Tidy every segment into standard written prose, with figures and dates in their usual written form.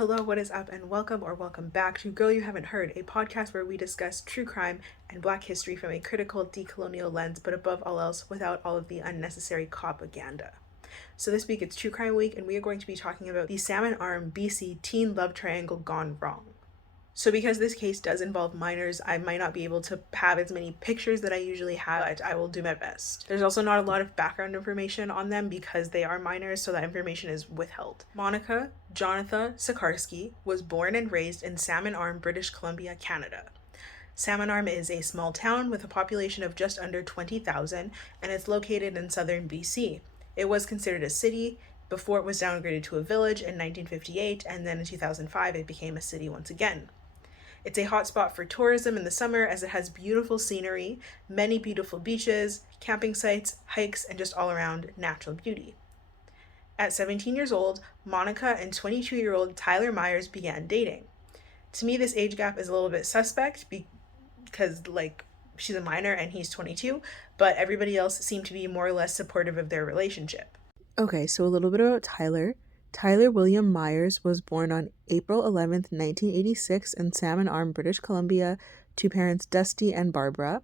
Hello, what is up, and welcome back to Girl You Haven't Heard, a podcast where we discuss true crime and Black history from a critical decolonial lens, but above all else, without all of the unnecessary propaganda. So this week it's True Crime Week, and we are going to be talking about the Salmon Arm BC teen love triangle gone wrong. So because this case does involve minors, I might not be able to have as many pictures that I usually have, but I will do my best. There's also not a lot of background information on them because they are minors, so that information is withheld. Monica Sikorski was born and raised in Salmon Arm, British Columbia, Canada. Salmon Arm is a small town with a population of just under 20,000, and it's located in southern BC. It was considered a city before it was downgraded to a village in 1958, and then in 2005 it became a city once again. It's a hotspot for tourism in the summer as it has beautiful scenery, many beautiful beaches, camping sites, hikes, and just all around natural beauty. At 17 years old, Monica and 22-year-old Tyler Myers began dating. To me, this age gap is a little bit suspect because, she's a minor and he's 22, but everybody else seemed to be more or less supportive of their relationship. Okay, so a little bit about Tyler. Tyler William Myers was born on April 11th, 1986 in Salmon Arm, British Columbia, to parents Dusty and Barbara.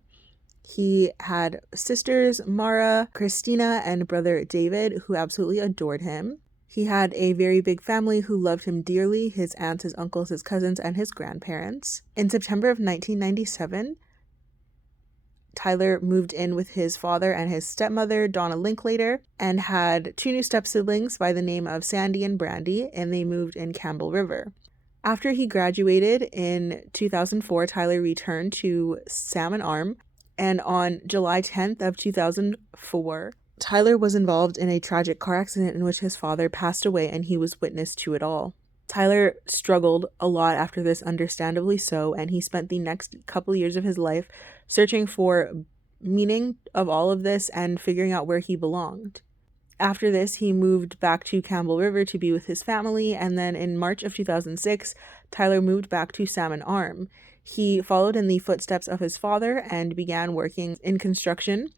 He had sisters Mara, Christina, and brother David, who absolutely adored him. He had a very big family who loved him dearly, his aunts, his uncles, his cousins, and his grandparents. In September of 1997, Tyler moved in with his father and his stepmother, Donna Linklater, and had two new step-siblings by the name of Sandy and Brandy, and they moved in Campbell River. After he graduated in 2004, Tyler returned to Salmon Arm, and on July 10th of 2004, Tyler was involved in a tragic car accident in which his father passed away, and he was witness to it all. Tyler struggled a lot after this, understandably so, and he spent the next couple years of his life searching for meaning of all of this and figuring out where he belonged. After this, he moved back to Campbell River to be with his family, and then in March of 2006, Tyler moved back to Salmon Arm. He followed in the footsteps of his father and began working in construction,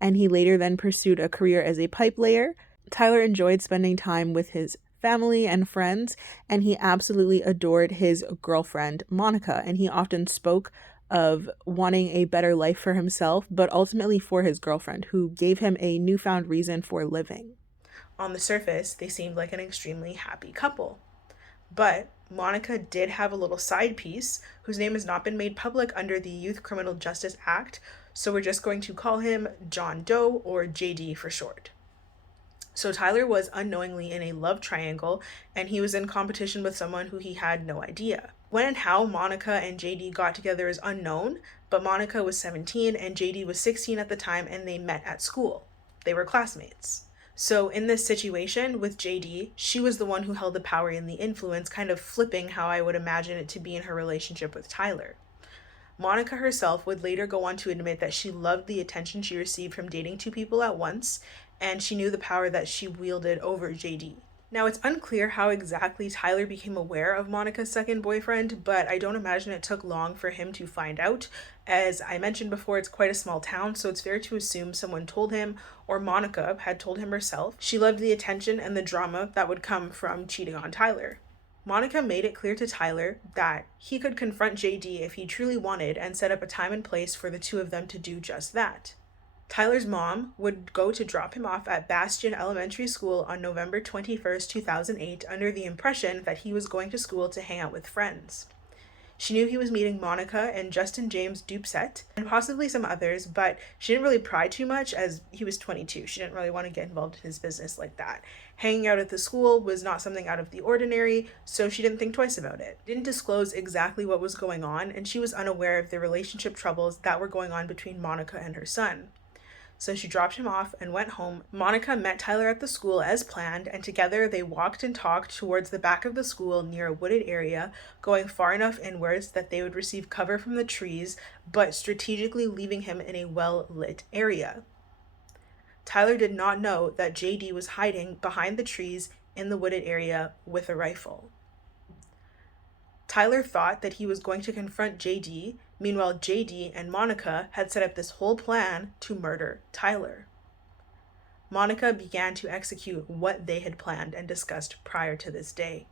and he later then pursued a career as a pipe layer. Tyler enjoyed spending time with his family and friends, and he absolutely adored his girlfriend, Monica, and he often spoke of wanting a better life for himself, but ultimately for his girlfriend, who gave him a newfound reason for living. On the surface, they seemed like an extremely happy couple. But Monica did have a little side piece whose name has not been made public under the Youth Criminal Justice Act, so we're just going to call him John Doe, or JD for short. So Tyler was unknowingly in a love triangle, and he was in competition with someone who he had no idea. When and how Monica and JD got together is unknown, but Monica was 17 and JD was 16 at the time, and they met at school. They were classmates. So in this situation with JD, she was the one who held the power and the influence, kind of flipping how I would imagine it to be in her relationship with Tyler. Monica herself would later go on to admit that she loved the attention she received from dating two people at once, and she knew the power that she wielded over JD. Now, it's unclear how exactly Tyler became aware of Monica's second boyfriend, but I don't imagine it took long for him to find out. As I mentioned before, it's quite a small town, so it's fair to assume someone told him, or Monica had told him herself. She loved the attention and the drama that would come from cheating on Tyler. Monica made it clear to Tyler that he could confront JD if he truly wanted and set up a time and place for the two of them to do just that. Tyler's mom would go to drop him off at Bastion Elementary School on November 21st, 2008, under the impression that he was going to school to hang out with friends. She knew he was meeting Monica and Justin James Dupset, and possibly some others, but she didn't really pry too much as he was 22. She didn't really want to get involved in his business like that. Hanging out at the school was not something out of the ordinary, so she didn't think twice about it. Didn't disclose exactly what was going on, and she was unaware of the relationship troubles that were going on between Monica and her son. So she dropped him off and went home. Monica met Tyler at the school as planned, and together they walked and talked towards the back of the school near a wooded area, going far enough inwards that they would receive cover from the trees, but strategically leaving him in a well-lit area. Tyler did not know that JD was hiding behind the trees in the wooded area with a rifle. Tyler thought that he was going to confront JD. Meanwhile, JD and Monica had set up this whole plan to murder Tyler. Monica began to execute what they had planned and discussed prior to this day.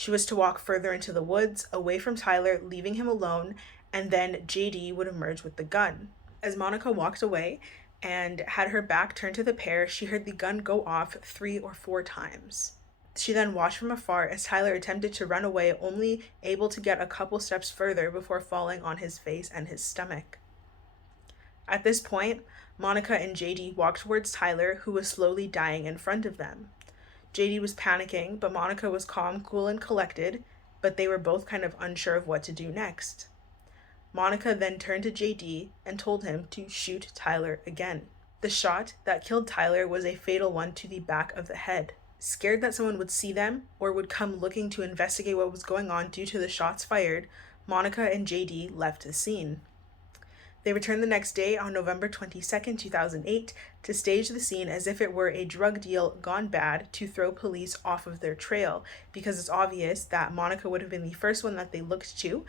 She was to walk further into the woods, away from Tyler, leaving him alone, and then JD would emerge with the gun. As Monica walked away and had her back turned to the pair, she heard the gun go off 3 or 4 times. She then watched from afar as Tyler attempted to run away, only able to get a couple steps further before falling on his face and his stomach. At this point, Monica and JD walked towards Tyler, who was slowly dying in front of them. JD was panicking, but Monica was calm, cool, and collected, but they were both kind of unsure of what to do next. Monica then turned to JD and told him to shoot Tyler again. The shot that killed Tyler was a fatal one to the back of the head. Scared that someone would see them or would come looking to investigate what was going on due to the shots fired, Monica and JD left the scene. They returned the next day on November 22nd, 2008, to stage the scene as if it were a drug deal gone bad to throw police off of their trail, because it's obvious that Monica would have been the first one that they looked to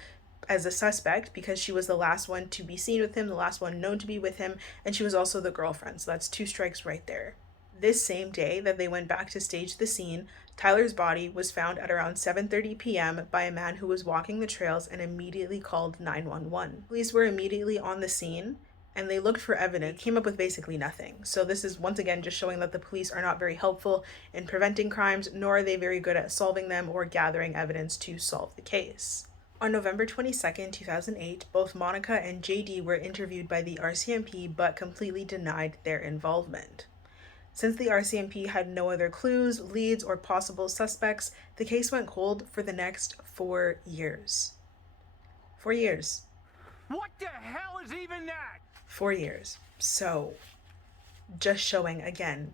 as a suspect because she was the last one to be seen with him, the last one known to be with him, and she was also the girlfriend, so that's 2 strikes right there. This same day that they went back to stage the scene, Tyler's body was found at around 7:30 p.m. by a man who was walking the trails and immediately called 911. Police were immediately on the scene and they looked for evidence, came up with basically nothing. So this is once again just showing that the police are not very helpful in preventing crimes, nor are they very good at solving them or gathering evidence to solve the case. On November 22nd, 2008, both Monica and JD were interviewed by the RCMP but completely denied their involvement. Since the RCMP had no other clues, leads, or possible suspects, the case went cold for the next 4 years. 4 years. What the hell is even that? 4 years. So, just showing again,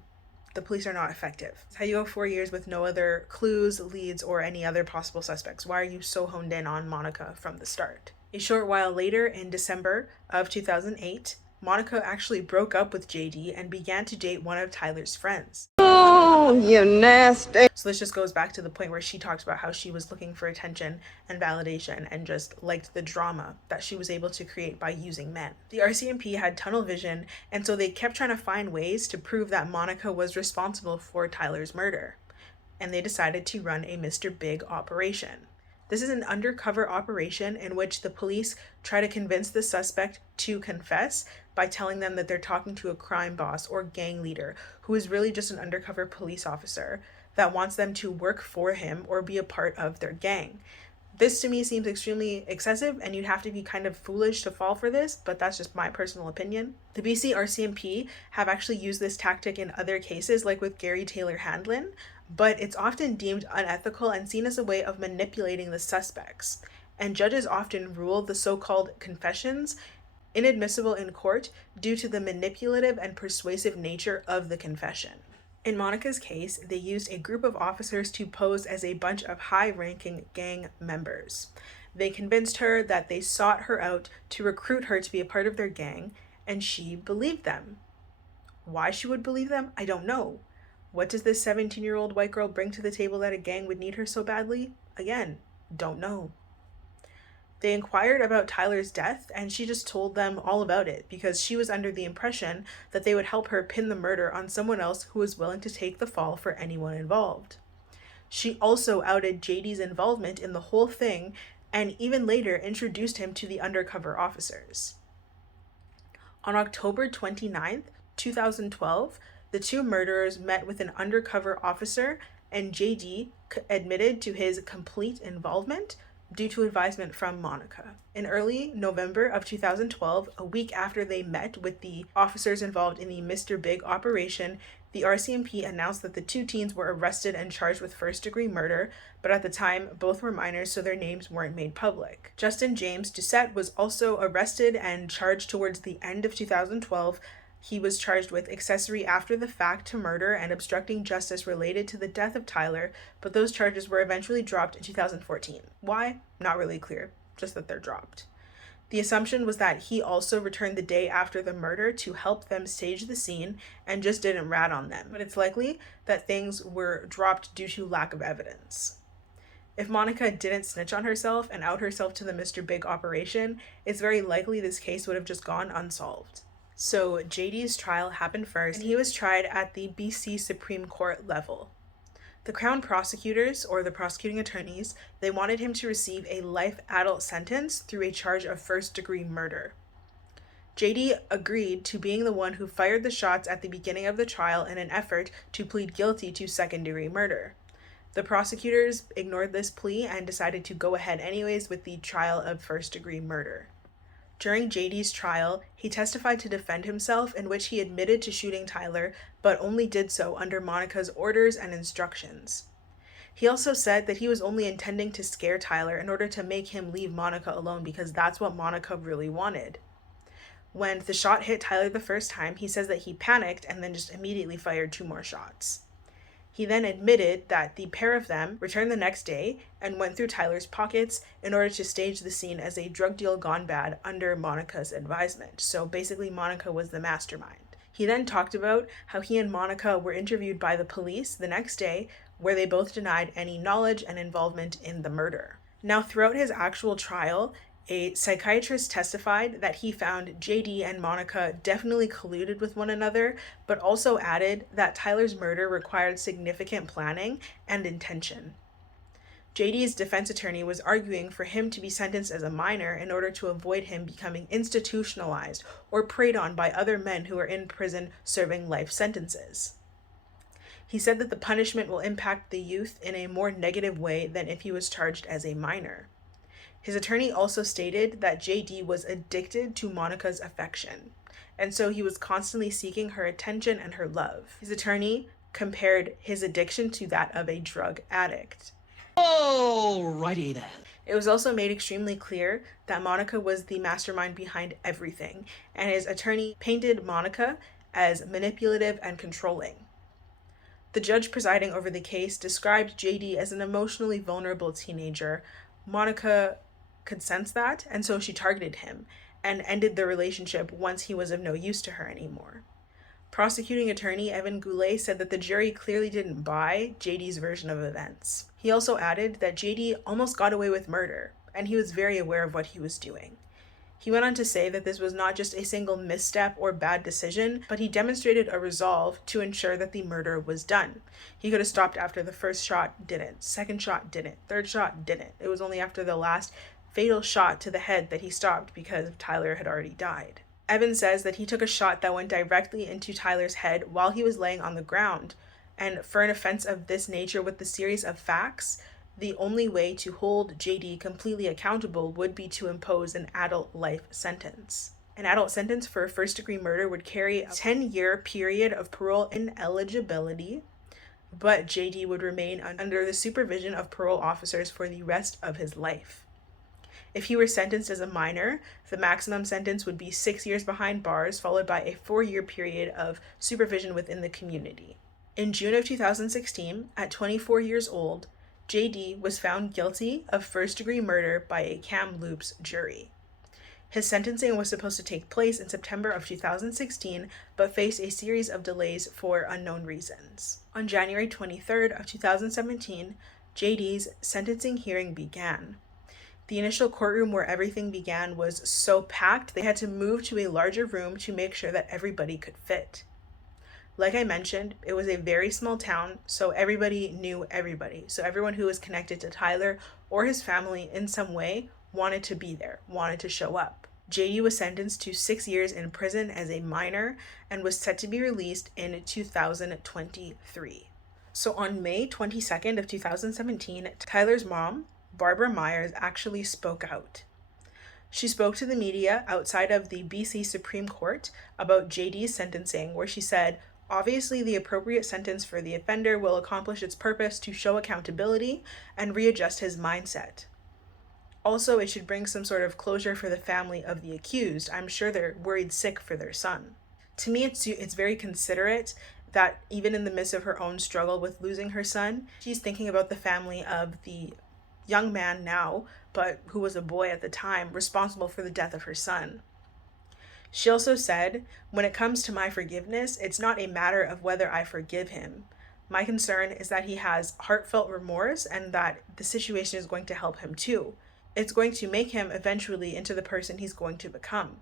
the police are not effective. How you go 4 years with no other clues, leads, or any other possible suspects? Why are you so honed in on Monica from the start? A short while later, in December of 2008, Monica actually broke up with JD and began to date one of Tyler's friends. Oh, you nasty. So this just goes back to the point where she talks about how she was looking for attention and validation and just liked the drama that she was able to create by using men. The RCMP had tunnel vision, and so they kept trying to find ways to prove that Monica was responsible for Tyler's murder. And they decided to run a Mr. Big operation. This is an undercover operation in which the police try to convince the suspect to confess by telling them that they're talking to a crime boss or gang leader who is really just an undercover police officer that wants them to work for him or be a part of their gang. This to me seems extremely excessive, and you'd have to be kind of foolish to fall for this, but that's just my personal opinion. The BC RCMP have actually used this tactic in other cases, like with Gary Taylor Handlin, but it's often deemed unethical and seen as a way of manipulating the suspects. And judges often rule the so-called confessions inadmissible in court due to the manipulative and persuasive nature of the confession. In Monica's case, they used a group of officers to pose as a bunch of high-ranking gang members. They convinced her that they sought her out to recruit her to be a part of their gang, and she believed them. Why she would believe them, I don't know. What does this 17-year-old white girl bring to the table that a gang would need her so badly? Again, don't know. They inquired about Tyler's death, and she just told them all about it because she was under the impression that they would help her pin the murder on someone else who was willing to take the fall for anyone involved. She also outed JD's involvement in the whole thing and even later introduced him to the undercover officers. On October 29th, 2012, the two murderers met with an undercover officer, and JD admitted to his complete involvement due to advisement from Monica. In early November of 2012, a week after they met with the officers involved in the Mr. Big operation, the RCMP announced that the two teens were arrested and charged with first-degree murder, but at the time, both were minors, so their names weren't made public. Justin James Doucette was also arrested and charged towards the end of 2012. He was charged with accessory after the fact to murder and obstructing justice related to the death of Tyler, but those charges were eventually dropped in 2014. Why? Not really clear, just that they're dropped. The assumption was that he also returned the day after the murder to help them stage the scene and just didn't rat on them, but it's likely that things were dropped due to lack of evidence. If Monica didn't snitch on herself and out herself to the Mr. Big operation, it's very likely this case would have just gone unsolved. So JD's trial happened first, and he was tried at the BC Supreme Court level. The Crown prosecutors, or the prosecuting attorneys, they wanted him to receive a life adult sentence through a charge of first-degree murder. Jayda agreed to being the one who fired the shots at the beginning of the trial in an effort to plead guilty to second-degree murder. The prosecutors ignored this plea and decided to go ahead anyways with the trial of first-degree murder. During Jayda's trial, he testified to defend himself, in which he admitted to shooting Tyler, but only did so under Monica's orders and instructions. He also said that he was only intending to scare Tyler in order to make him leave Monica alone because that's what Monica really wanted. When the shot hit Tyler the first time, he says that he panicked and then just immediately fired 2 more shots. He then admitted that the pair of them returned the next day and went through Tyler's pockets in order to stage the scene as a drug deal gone bad under Monica's advisement. So basically, Monica was the mastermind. He then talked about how he and Monica were interviewed by the police the next day, where they both denied any knowledge and involvement in the murder. Now, throughout his actual trial, a psychiatrist testified that he found Jayda and Monica definitely colluded with one another, but also added that Tyler's murder required significant planning and intention. Jayda's defense attorney was arguing for him to be sentenced as a minor in order to avoid him becoming institutionalized or preyed on by other men who are in prison serving life sentences. He said that the punishment will impact the youth in a more negative way than if he was charged as a minor. His attorney also stated that Jayda was addicted to Monica's affection, and so he was constantly seeking her attention and her love. His attorney compared his addiction to that of a drug addict. Alrighty then. It was also made extremely clear that Monica was the mastermind behind everything, and his attorney painted Monica as manipulative and controlling. The judge presiding over the case described Jayda as an emotionally vulnerable teenager. Monica could sense that, and so she targeted him and ended the relationship once he was of no use to her anymore. Prosecuting attorney Evan Goulet said that the jury clearly didn't buy Jayda's version of events. He also added that Jayda almost got away with murder, and he was very aware of what he was doing. He went on to say that this was not just a single misstep or bad decision, but he demonstrated a resolve to ensure that the murder was done. He could have stopped after the first shot, didn't. Second shot, didn't. Third shot, didn't. It was only after the last fatal shot to the head that he stopped because Tyler had already died. Evan says that he took a shot that went directly into Tyler's head while he was laying on the ground, and for an offense of this nature with the series of facts, the only way to hold Jayda completely accountable would be to impose an adult life sentence. An adult sentence for a first-degree murder would carry a 10-year period of parole ineligibility, but Jayda would remain under the supervision of parole officers for the rest of his life. If he were sentenced as a minor, the maximum sentence would be 6 years behind bars, followed by a 4-year period of supervision within the community. In June of 2016, at 24 years old, Jayda was found guilty of first-degree murder by a Kamloops jury. His sentencing was supposed to take place in September of 2016, but faced a series of delays for unknown reasons. On January 23rd of 2017, Jayda's sentencing hearing began. The initial courtroom where everything began was so packed, they had to move to a larger room to make sure that everybody could fit. Like I mentioned, it was a very small town, so everybody knew everybody. So everyone who was connected to Tyler or his family in some way wanted to be there, wanted to show up. Jayda was sentenced to 6 years in prison as a minor and was set to be released in 2023. So on May 22nd of 2017, Tyler's mom, Barbara Myers, actually spoke out. She spoke to the media outside of the BC Supreme Court about Jayda's sentencing, where she said, "Obviously, the appropriate sentence for the offender will accomplish its purpose to show accountability and readjust his mindset. Also, it should bring some sort of closure for the family of the accused. I'm sure they're worried sick for their son." To me, it's very considerate that even in the midst of her own struggle with losing her son, she's thinking about the family of the young man now, but who was a boy at the time, responsible for the death of her son. She also said, "When it comes to my forgiveness, it's not a matter of whether I forgive him. My concern is that he has heartfelt remorse and that the situation is going to help him too. It's going to make him eventually into the person he's going to become."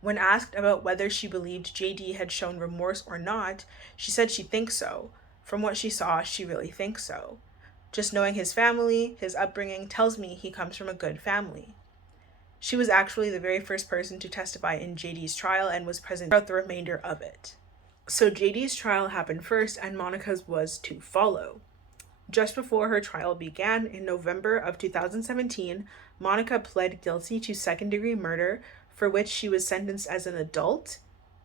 When asked about whether she believed Jayda had shown remorse or not, she said she thinks so. From what she saw, she really thinks so. Just knowing his family, his upbringing, tells me he comes from a good family. She was actually the very first person to testify in Jayda's trial and was present throughout the remainder of it. So Jayda's trial happened first and Monica's was to follow. Just before her trial began in November of 2017, Monica pled guilty to second-degree murder, for which she was sentenced as an adult,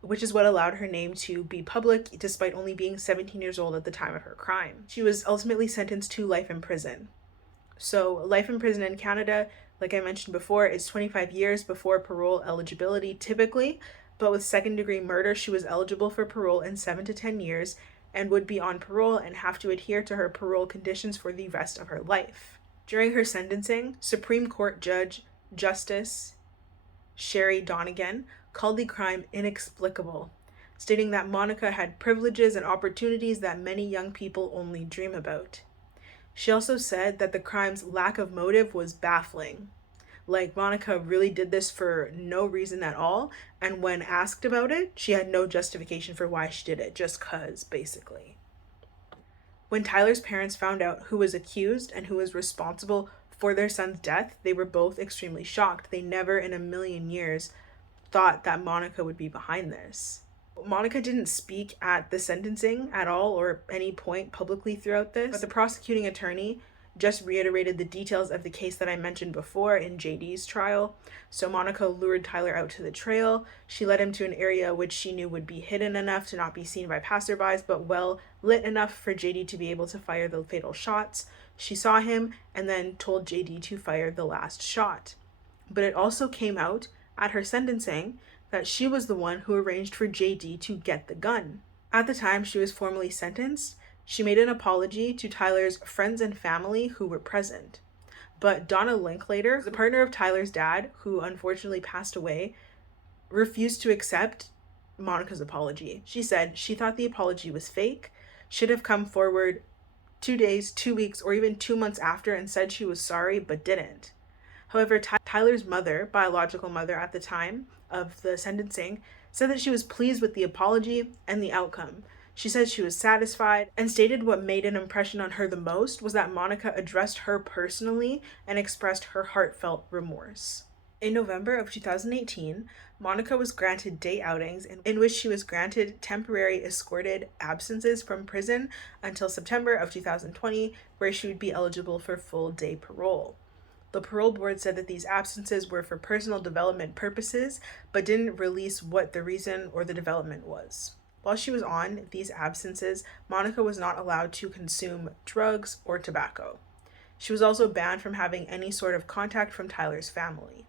which is what allowed her name to be public despite only being 17 years old at the time of her crime. She was ultimately sentenced to life in prison. So life in prison in Canada, like I mentioned before, is 25 years before parole eligibility typically, but with second-degree murder, she was eligible for parole in 7 to 10 years and would be on parole and have to adhere to her parole conditions for the rest of her life. During her sentencing, Supreme Court Judge Justice Sherry Donegan called the crime inexplicable, stating that Monica had privileges and opportunities that many young people only dream about. She also said that the crime's lack of motive was baffling. Like, Monica really did this for no reason at all, and when asked about it, she had no justification for why she did it, just 'cause, basically. When Tyler's parents found out who was accused and who was responsible for their son's death, they were both extremely shocked. They never in a million years thought that Monica would be behind this. Monica didn't speak at the sentencing at all or any point publicly throughout this, but the prosecuting attorney just reiterated the details of the case that I mentioned before in Jayda's trial. So Monica lured Tyler out to the trail. She led him to an area which she knew would be hidden enough to not be seen by passerbys, but well lit enough for Jayda to be able to fire the fatal shots. She saw him and then told Jayda to fire the last shot. But it also came out at her sentencing that she was the one who arranged for Jayda to get the gun. At the time she was formally sentenced, she made an apology to Tyler's friends and family who were present. But Donna Linklater, the partner of Tyler's dad, who unfortunately passed away, refused to accept Monica's apology. She said she thought the apology was fake, should have come forward 2 days, 2 weeks, or even 2 months after and said she was sorry, but didn't. However, Tyler's mother, biological mother at the time of the sentencing, said that she was pleased with the apology and the outcome. She said she was satisfied and stated what made an impression on her the most was that Monica addressed her personally and expressed her heartfelt remorse. In November of 2018, Monica was granted day outings in which she was granted temporary escorted absences from prison until September of 2020, where she would be eligible for full day parole. The parole board said that these absences were for personal development purposes, but didn't release what the reason or the development was. While she was on these absences, Monica was not allowed to consume drugs or tobacco. She was also banned from having any sort of contact from Tyler's family.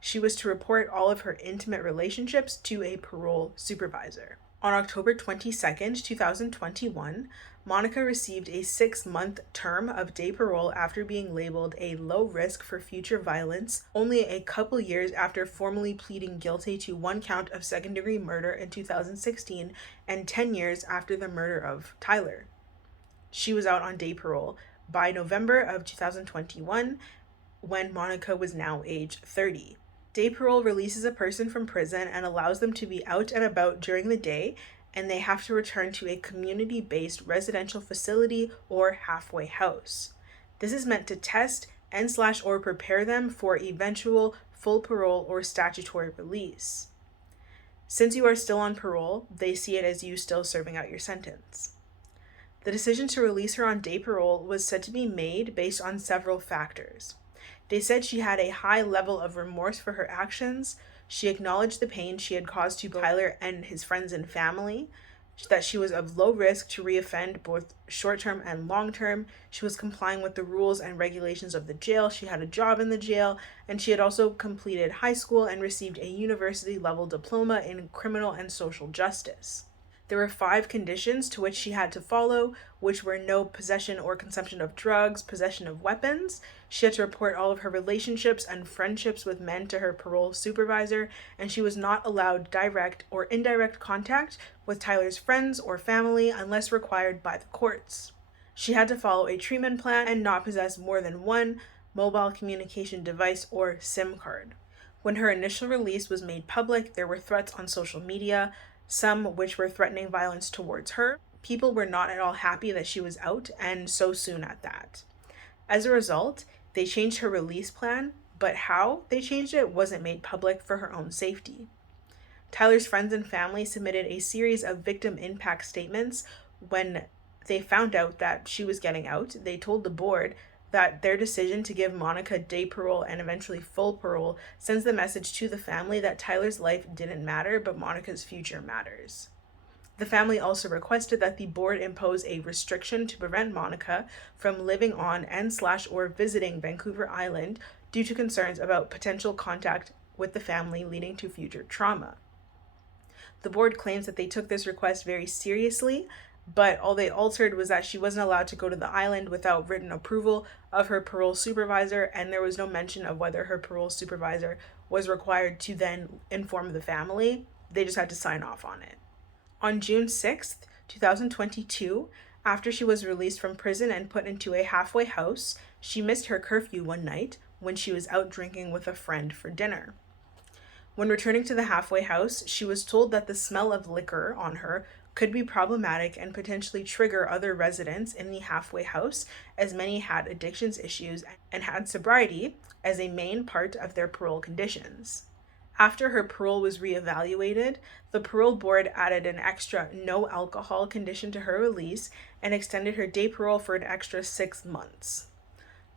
She was to report all of her intimate relationships to a parole supervisor. On October 22nd, 2021, Monica received a 6-month term of day parole after being labeled a low risk for future violence only a couple years after formally pleading guilty to 1 count of second-degree murder in 2016 and 10 years after the murder of Tyler. She was out on day parole by November of 2021 when Monica was now age 30. Day parole releases a person from prison and allows them to be out and about during the day, and they have to return to a community-based residential facility or halfway house. This is meant to test and/or prepare them for eventual full parole or statutory release. Since you are still on parole, they see it as you still serving out your sentence. The decision to release her on day parole was said to be made based on several factors. They said she had a high level of remorse for her actions. She acknowledged the pain she had caused to Tyler and his friends and family, that she was of low risk to reoffend both short-term and long-term. She was complying with the rules and regulations of the jail. She had a job in the jail, and she had also completed high school and received a university-level diploma in criminal and social justice. There were 5 conditions to which she had to follow, which were no possession or consumption of drugs, possession of weapons. She had to report all of her relationships and friendships with men to her parole supervisor, and she was not allowed direct or indirect contact with Tyler's friends or family unless required by the courts. She had to follow a treatment plan and not possess more than 1 mobile communication device or SIM card. When her initial release was made public, there were threats on social media, some which were threatening violence towards her. People were not at all happy that she was out, and so soon at that. As a result, they changed her release plan, but how they changed it wasn't made public for her own safety. Tyler's friends and family submitted a series of victim impact statements when they found out that she was getting out. They told the board that their decision to give Monica day parole and eventually full parole sends the message to the family that Tyler's life didn't matter, but Monica's future matters. The family also requested that the board impose a restriction to prevent Monica from living on and/or visiting Vancouver Island due to concerns about potential contact with the family leading to future trauma. The board claims that they took this request very seriously, but all they altered was that she wasn't allowed to go to the island without written approval of her parole supervisor, and there was no mention of whether her parole supervisor was required to then inform the family. They just had to sign off on it. On June 6th, 2022, after she was released from prison and put into a halfway house, she missed her curfew one night when she was out drinking with a friend for dinner. When returning to the halfway house, she was told that the smell of liquor on her could be problematic and potentially trigger other residents in the halfway house, as many had addictions issues and had sobriety as a main part of their parole conditions. After her parole was reevaluated, the parole board added an extra no alcohol condition to her release and extended her day parole for an extra 6 months.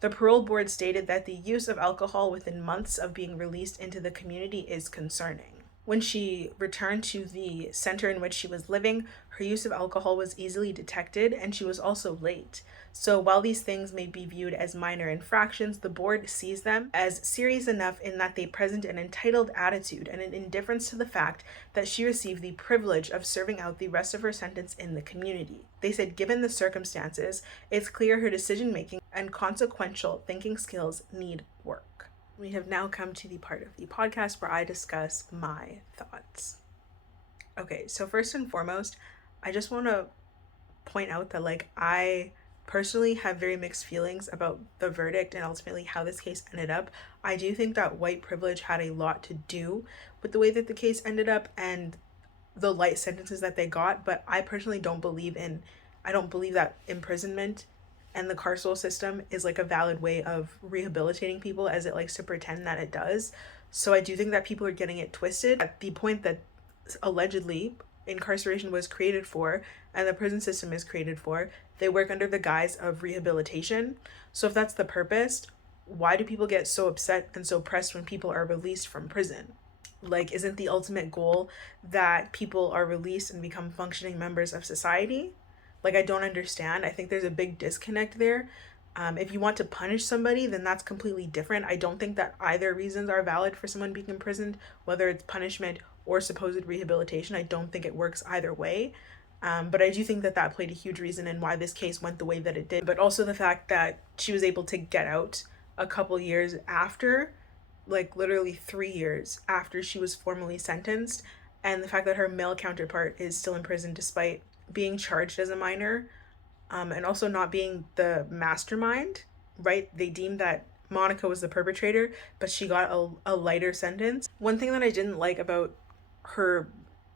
The parole board stated that the use of alcohol within months of being released into the community is concerning. When she returned to the center in which she was living, her use of alcohol was easily detected and she was also late. So while these things may be viewed as minor infractions, the board sees them as serious enough in that they present an entitled attitude and an indifference to the fact that she received the privilege of serving out the rest of her sentence in the community. They said given the circumstances, it's clear her decision-making and consequential thinking skills need work. We have now come to the part of the podcast where I discuss my thoughts. Okay, so first and foremost, I just want to point out that I personally have very mixed feelings about the verdict and ultimately how this case ended up. I do think that white privilege had a lot to do with the way that the case ended up and the light sentences that they got, but I personally don't believe that imprisonment and the carceral system is a valid way of rehabilitating people as it likes to pretend that it does. So I do think that people are getting it twisted at the point that allegedly incarceration was created for and the prison system is created for. They work under the guise of rehabilitation. So if that's the purpose, why do people get so upset and so pressed when people are released from prison? Isn't the ultimate goal that people are released and become functioning members of society? I don't understand. I think there's a big disconnect there. If you want to punish somebody, then that's completely different. I don't think that either reasons are valid for someone being imprisoned, whether it's punishment or supposed rehabilitation. I don't think it works either way. But I do think that played a huge reason in why this case went the way that it did. But also the fact that she was able to get out a couple years after, literally 3 years after she was formally sentenced, and the fact that her male counterpart is still in prison despite being charged as a minor, and also not being the mastermind, right? They deemed that Monica was the perpetrator, but she got a lighter sentence. One thing that I didn't like about her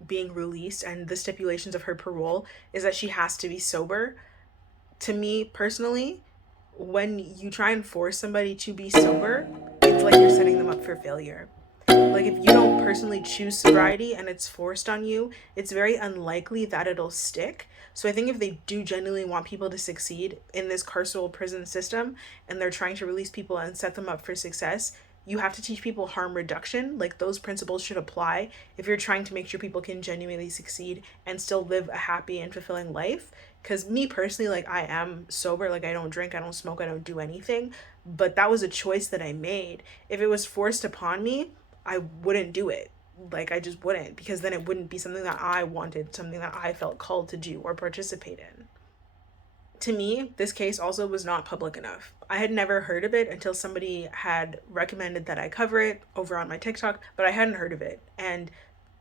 being released and the stipulations of her parole is that she has to be sober. To me personally, when you try and force somebody to be sober, it's like you're setting them up for failure. If you don't personally choose sobriety and it's forced on you, it's very unlikely that it'll stick. So I think if they do genuinely want people to succeed in this carceral prison system and they're trying to release people and set them up for success, you have to teach people harm reduction. Those principles should apply if you're trying to make sure people can genuinely succeed and still live a happy and fulfilling life. Because me personally, I am sober. I don't drink, I don't smoke, I don't do anything. But that was a choice that I made. If it was forced upon me, I wouldn't do it. I just wouldn't, because then it wouldn't be something that I wanted, something that I felt called to do or participate in. To me, this case also was not public enough. I had never heard of it until somebody had recommended that I cover it over on my TikTok, but I hadn't heard of it. And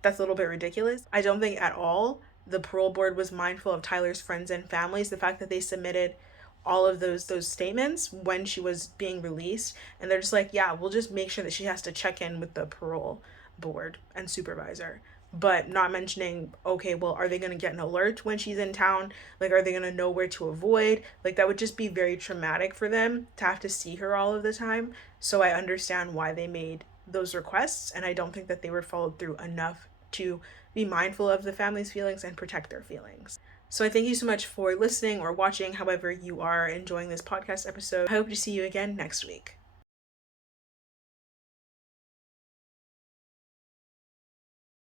that's a little bit ridiculous. I don't think at all the parole board was mindful of Tyler's friends and families. The fact that they submitted all of those statements when she was being released, and they're just yeah, we'll just make sure that she has to check in with the parole board and supervisor. but not mentioning, okay, well, are they going to get an alert when she's in town? Like, are they going to know where to avoid? Like, that would just be very traumatic for them to have to see her all of the time. So I understand why they made those requests, and I don't think that they were followed through enough to be mindful of the family's feelings and protect their feelings. So I thank you so much for listening or watching, however you are enjoying this podcast episode. I hope to see you again next week.